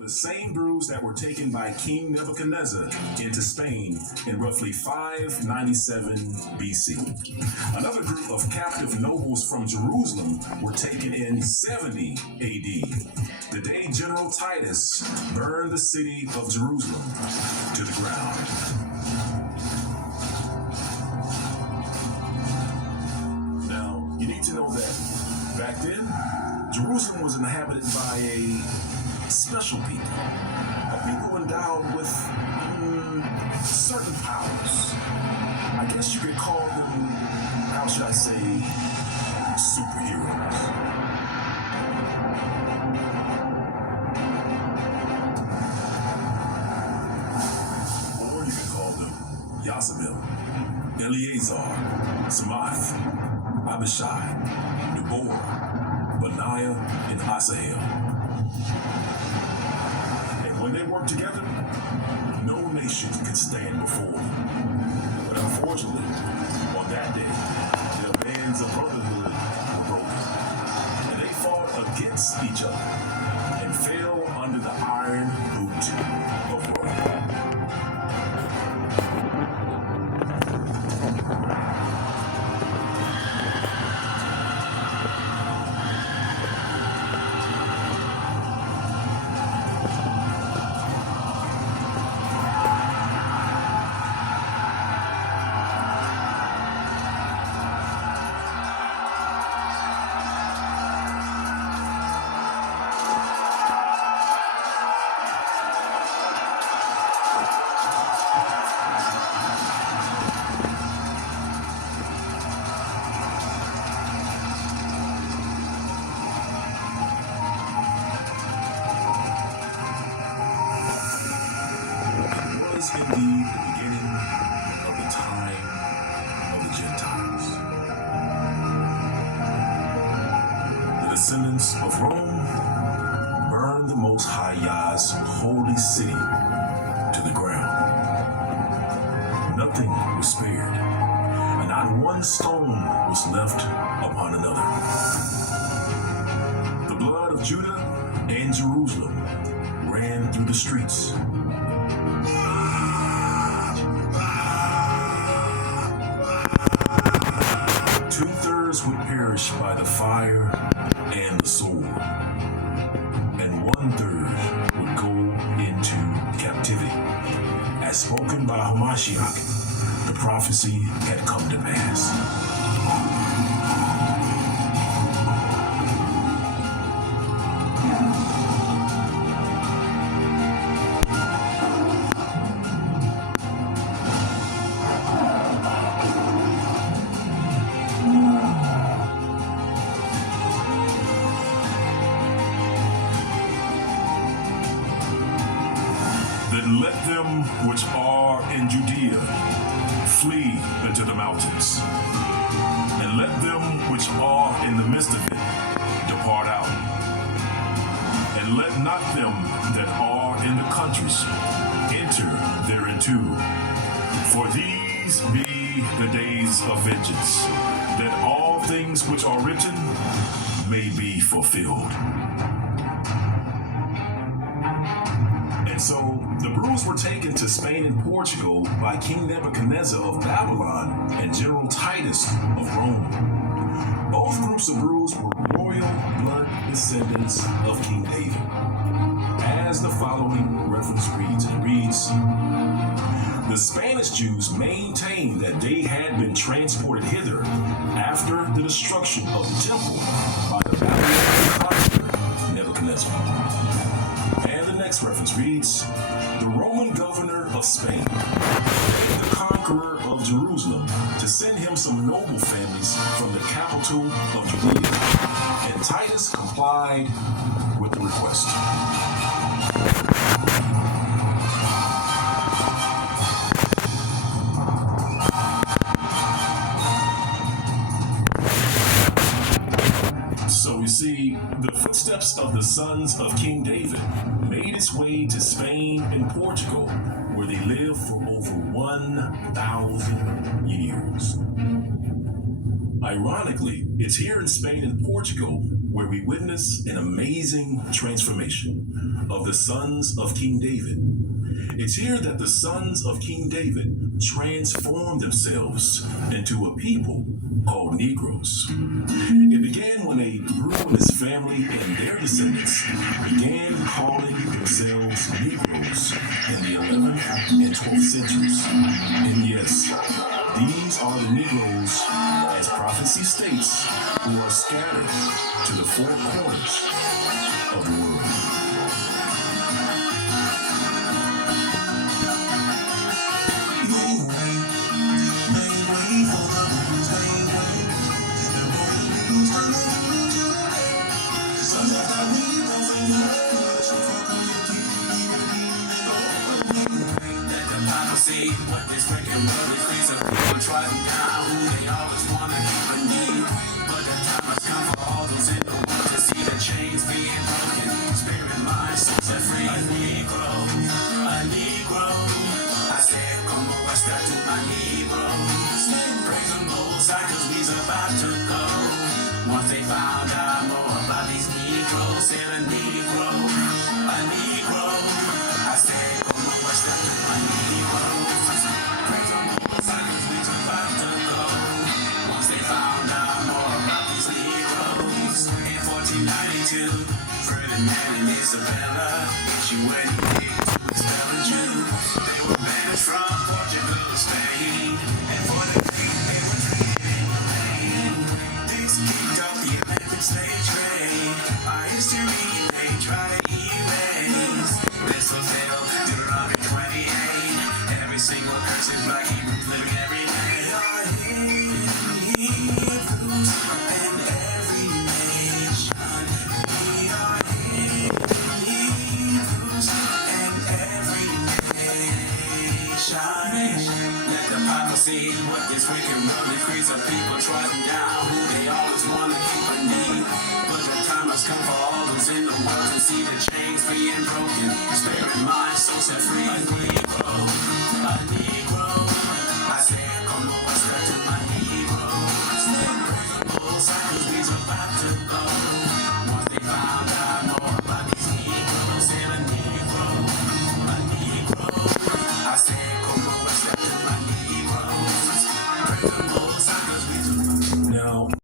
The same brews that were taken by King Nebuchadnezzar into Spain in roughly 597 BC. Another group of captive nobles from Jerusalem were taken in 70 AD, the day General Titus burned the city of Jerusalem to the ground. Now, you need to know that back then, Jerusalem was inhabited by a special people, a people endowed with certain powers. I guess you could call them, how should I say, superheroes. Or you could call them Yazamil, Eleazar, Samath, Abishai, Deborah, Benaiah, and Asahel. When they worked together, no nation could stand before them. But unfortunately, on that day, their bands of brotherhood were broken, and they fought against each other and fell under the iron boot of Rome. Indeed the beginning of the time of the Gentiles. The descendants of Rome burned the Most High Yah's holy city to the ground. Nothing was spared, and not one stone was left upon another. The blood of Judah and Jerusalem ran through the streets. Two-thirds would perish by the fire and the sword, and one-third would go into captivity. As spoken by Hamashiach, the prophecy had come to pass. Then let them which are in Judea flee into the mountains, and let them which are in the midst of it depart out, and let not them that are in the countries enter thereinto. For these be the days of vengeance, that all things which are written may be fulfilled. So the brews were taken to Spain and Portugal by King Nebuchadnezzar of Babylon and General Titus of Rome. Both groups of brews were royal blood descendants of King David. As the following reference reads, the Spanish Jews maintained that they had been transported hither after the destruction of the temple by the Babylonian conqueror Nebuchadnezzar. Next reference reads, the Roman governor of Spain begged the conqueror of Jerusalem to send him some noble families from the capital of Judea, and Titus complied with the request. So we see the footsteps of the sons of King David made its way to Spain and Portugal, where they lived for over 1,000 years. Ironically, it's here in Spain and Portugal where we witness an amazing transformation of the sons of King David. It's here that the sons of King David transformed themselves into a people called Negros. It began when a Brew and his family and their descendants began calling themselves Negroes in the 11th and 12th centuries. And yes, these are the Negroes, as prophecy states, who are scattered to the four corners of the world. See what this wicked world is facing. People trying down who they always want to keep a need. But the time has come for all those in the world to see the chains being broken. Spirit, mind, soul set free. A Negro, a Negro. I said, como esta to my Negros. Praise the Most High, 'cause we's about to go. Once they found out more about these Negros, said a Negro, a Negro. I said, como esta to my Negros. Ferdinand and Isabella, she went big to expel a Jew. They were banished from Portugal to Spain, and for the king they were treated in vain. This kicked off the Atlantic slave trade. Our history they try to erase. This fulfilled Deuteronomy 28. Every single curse is black Hebrews living every day. Our Hebrews and every nation. See what this wicked world decrees of people trodden down who they always want to keep a need. But the time has come for all those in the world to see the chains being broken. Spirit, mind, soul set free. A Negro, a Negro.